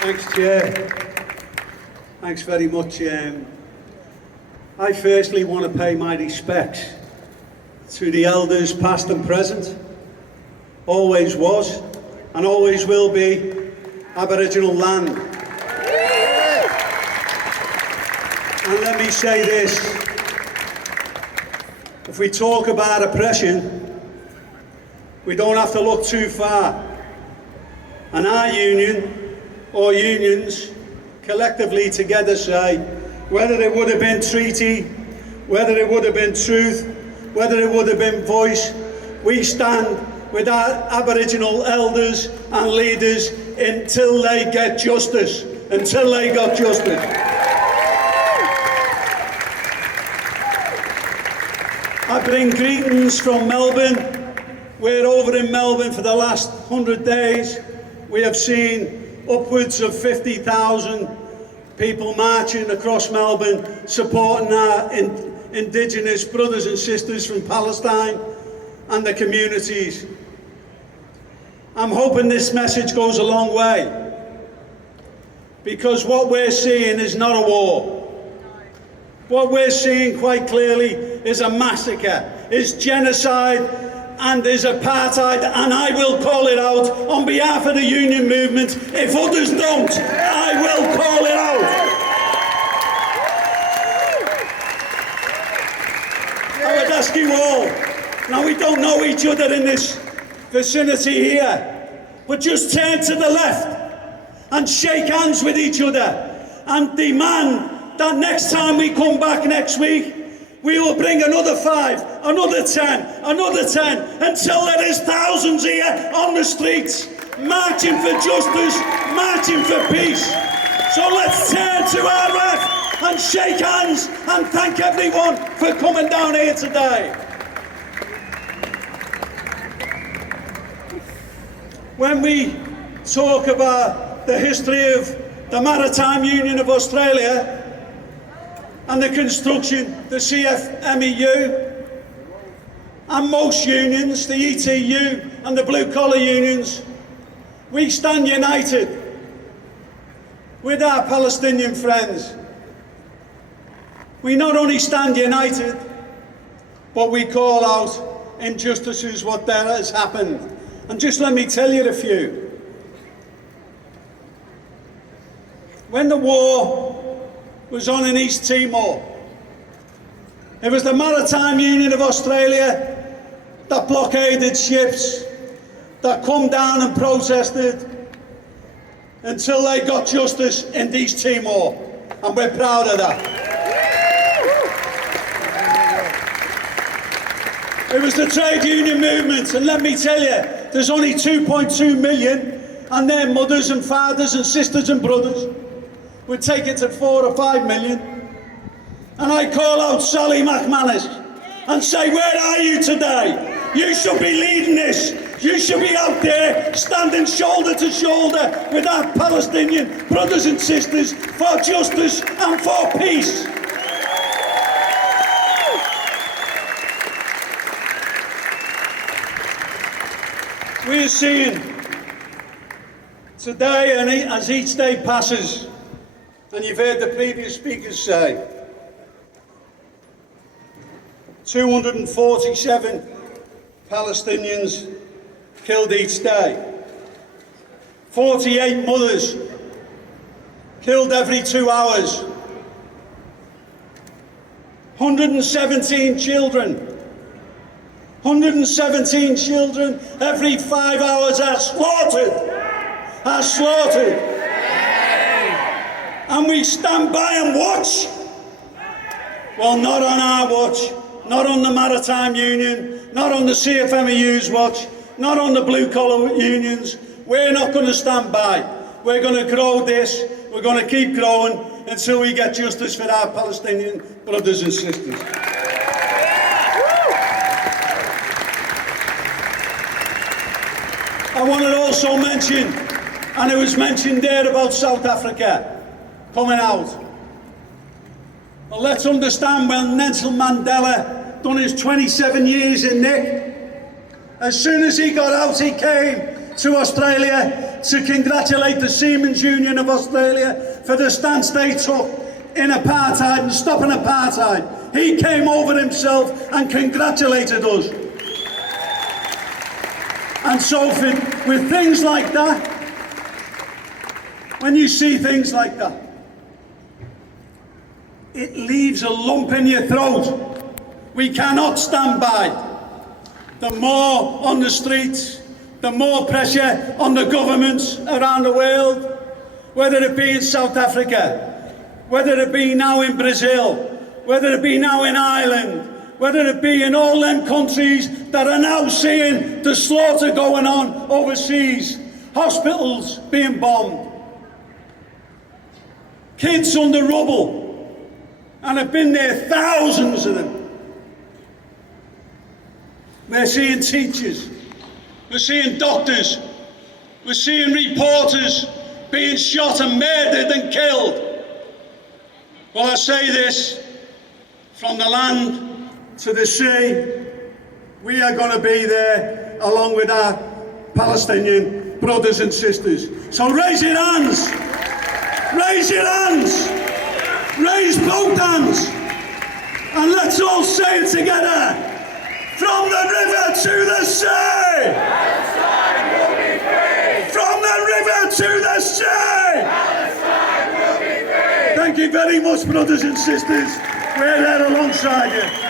Thanks, Chair. Thanks very much. I firstly want to pay my respects to the elders past and present, always was and always will be Aboriginal land. And let me say this, if we talk about oppression, we don't have to look too far. And our union, or unions, collectively together say, whether it would have been treaty, whether it would have been truth, whether it would have been voice, we stand with our Aboriginal elders and leaders until they get justice, until they got justice. I bring greetings from Melbourne. We're over in Melbourne for the last 100 days. We have seen upwards of 50,000 people marching across Melbourne, supporting our Indigenous brothers and sisters from Palestine and the communities. I'm hoping this message goes a long way, because what we're seeing is not a war. What we're seeing quite clearly is a massacre, is genocide, and is apartheid, and I will call it out on behalf of the union movement. If others don't, I will call it out. I would ask you all, now we don't know each other in this vicinity here, but just turn to the left and shake hands with each other and demand that next time we come back next week, we will bring another 5, another 10, another 10, until there is thousands here on the streets, marching for justice, marching for peace. So let's turn to our left and shake hands and thank everyone for coming down here today. When we talk about the history of the Maritime Union of Australia, and the construction, the CFMMEU, and most unions, the ETU and the blue-collar unions, we stand united with our Palestinian friends. We not only stand united, but we call out injustices, what there has happened. And just let me tell you a few. When the war was on in East Timor, it was the Maritime Union of Australia that blockaded ships, that come down and protested until they got justice in East Timor, and we're proud of that. It was the trade union movement, and let me tell you, there's only 2.2 million, and their mothers and fathers and sisters and brothers would take it to 4 or 5 million. And I call out Sally McManus and say, where are you today? You should be leading this. You should be out there standing shoulder to shoulder with our Palestinian brothers and sisters for justice and for peace. We are seeing today, and as each day passes, and you've heard the previous speakers say, 247 Palestinians killed each day, 48 mothers killed every 2 hours, 117 children, 117 children every 5 hours are slaughtered, And we stand by and watch? Well, not on our watch, not on the Maritime Union, not on the CFMMEU's watch, not on the blue-collar unions. We're not going to stand by. We're going to grow this. We're going to keep growing until we get justice for our Palestinian brothers and sisters. I want to also mention, and it was mentioned there about South Africa coming out. Well, let's understand, when Nelson Mandela done his 27 years in Nick, as soon as he got out, he came to Australia to congratulate the Seamen's Union of Australia for the stance they took in apartheid and stopping apartheid. He came over himself and congratulated us. And so with things like that, when you see things like that, it leaves a lump in your throat. We cannot stand by. The more on the streets, the more pressure on the governments around the world, whether it be in South Africa, whether it be now in Brazil, whether it be now in Ireland, whether it be in all them countries that are now seeing the slaughter going on overseas, hospitals being bombed, kids under rubble, and have been there, thousands of them. We're seeing teachers, we're seeing doctors, we're seeing reporters being shot and murdered and killed. Well, I say this, from the land to the sea, we are going to be there along with our Palestinian brothers and sisters. So raise your hands, raise your hands, raise both hands, and let's all say it together. From the river to the sea! Palestine will be free! From the river to the sea! Palestine will be free! Thank you very much, brothers and sisters. We're there alongside you.